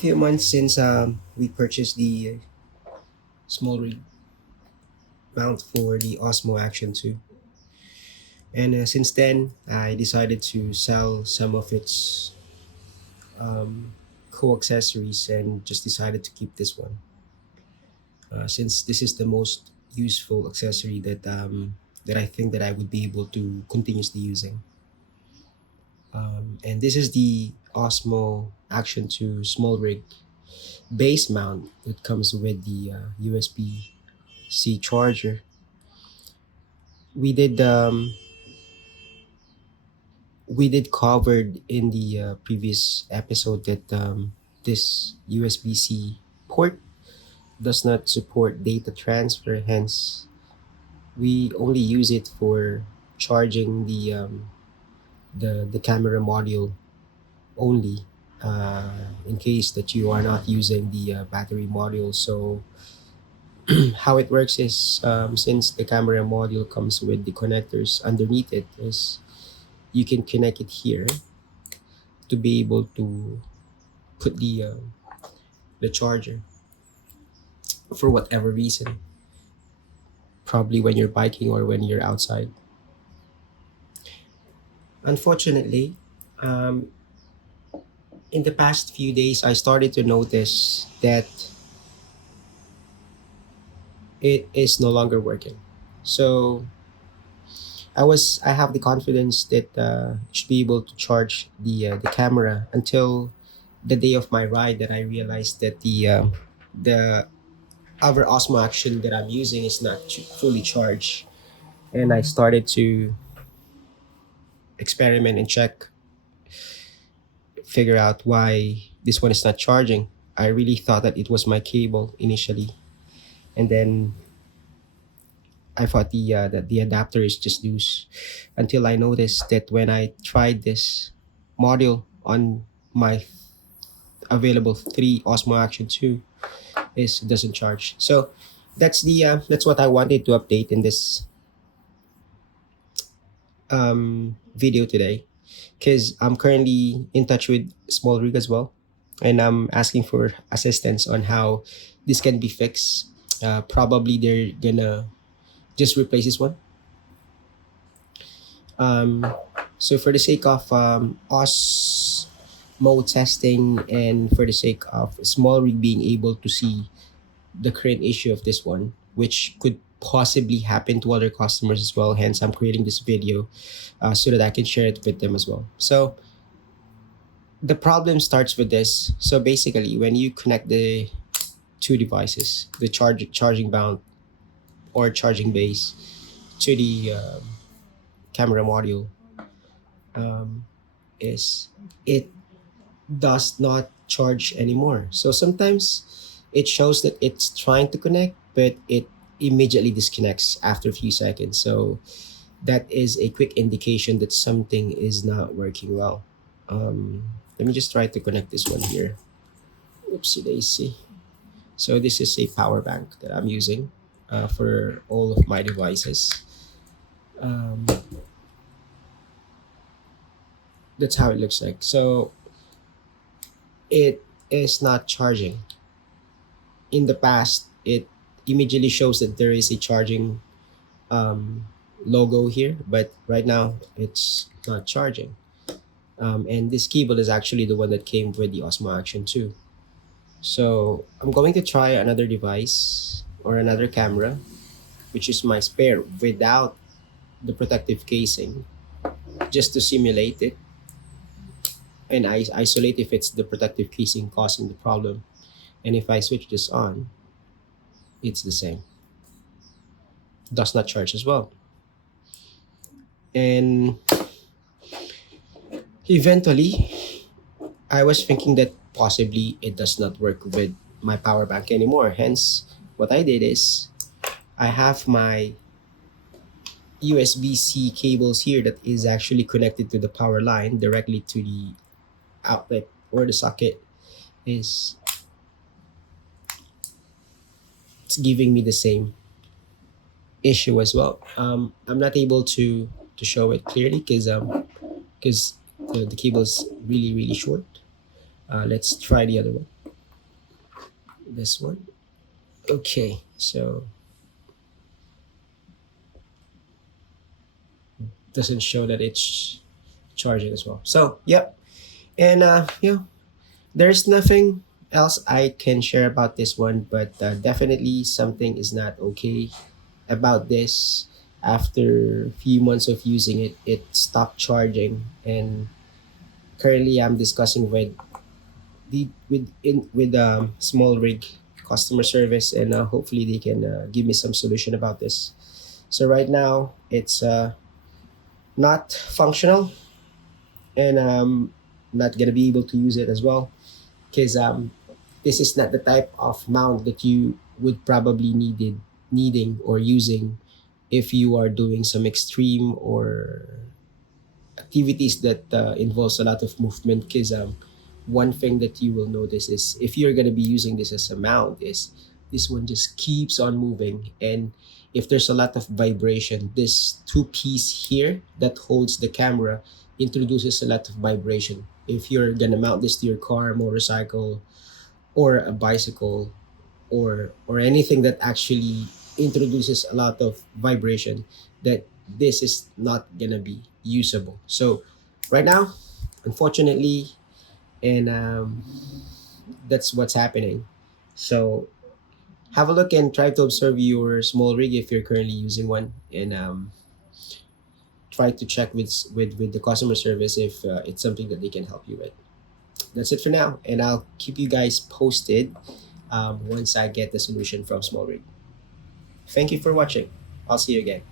few months since we purchased the Smallrig mount for the Osmo Action 2. And since then, I decided to sell some of its um, co-accessories and just decided to keep this one. Since this is the most useful accessory that I think that I would be able to continuously using. And this is the Osmo Action 2 Smallrig base mount that comes with the USB-C charger. We did covered in the previous episode that this USB-C port does not support data transfer. Hence, we only use it for charging the camera module only. In case that you are not using the battery module. So how it works is, since the camera module comes with the connectors underneath it, is you can connect it here to be able to put the charger for whatever reason, probably when you're biking or when you're outside. Unfortunately, um, in the past few days, I started to notice that it is no longer working. So I have the confidence that I should be able to charge the camera until the day of my ride, that I realized that the other Osmo Action that I'm using is not fully charged, and I started to experiment and figure out why this one is not charging. I really thought that it was my cable initially, and then I thought that the adapter is just loose, until I noticed that when I tried this module on my available three Osmo Action 2, is doesn't charge. So that's what I wanted to update in this video today, because I'm currently in touch with Smallrig as well, and I'm asking for assistance on how this can be fixed. Probably they're gonna just replace this one. Um, so for the sake of Osmo testing, and for the sake of Smallrig being able to see the current issue of this one, which could possibly happen to other customers as well. Hence, I'm creating this video so that I can share it with them as well. So the problem starts with this. So basically, when you connect the two devices, the charging mount or charging base, to the camera module, um, is it does not charge anymore. So sometimes it shows that it's trying to connect, but it immediately disconnects after a few seconds. So that is a quick indication that something is not working well. Let me just try to connect this one here. Oopsie daisy. So this is a power bank that I'm using for all of my devices. Um, that's how it looks like. So it is not charging. In the past, it immediately shows that there is a charging um, logo here, but right now it's not charging. And this cable is actually the one that came with the Osmo Action 2. So I'm going to try another device or another camera, which is my spare without the protective casing, just to simulate it, and I isolate if it's the protective casing causing the problem. And if I switch this on, it's the same. Does not charge as well. And eventually, I was thinking that possibly it does not work with my power bank anymore. Hence, what I did is I have my USB-C cables here that is actually connected to the power line directly to the outlet, or the socket is it's giving me the same issue as well. I'm not able to show it clearly because the cable is really short. Let's try the other one. This one. Okay, so doesn't show that it's charging as well. So yep, and there's nothing else I can share about this one, but definitely something is not okay about this. After a few months of using it, it stopped charging, and currently I'm discussing with small rig customer service, and hopefully they can give me some solution about this. So right now it's not functional, and not gonna be able to use it as well because this is not the type of mount that you would probably needing or using if you are doing some extreme or activities that involves a lot of movement. Because one thing that you will notice is if you're going to be using this as a mount is this one just keeps on moving, and if there's a lot of vibration, this two piece here that holds the camera introduces a lot of vibration. If you're going to mount this to your car, motorcycle, or a bicycle, or anything that actually introduces a lot of vibration, that this is not gonna be usable. So right now, unfortunately, and that's what's happening. So have a look and try to observe your small rig if you're currently using one, and try to check with the customer service if it's something that they can help you with. That's it for now, and I'll keep you guys posted once I get the solution from Smallrig. Thank you for watching. I'll see you again.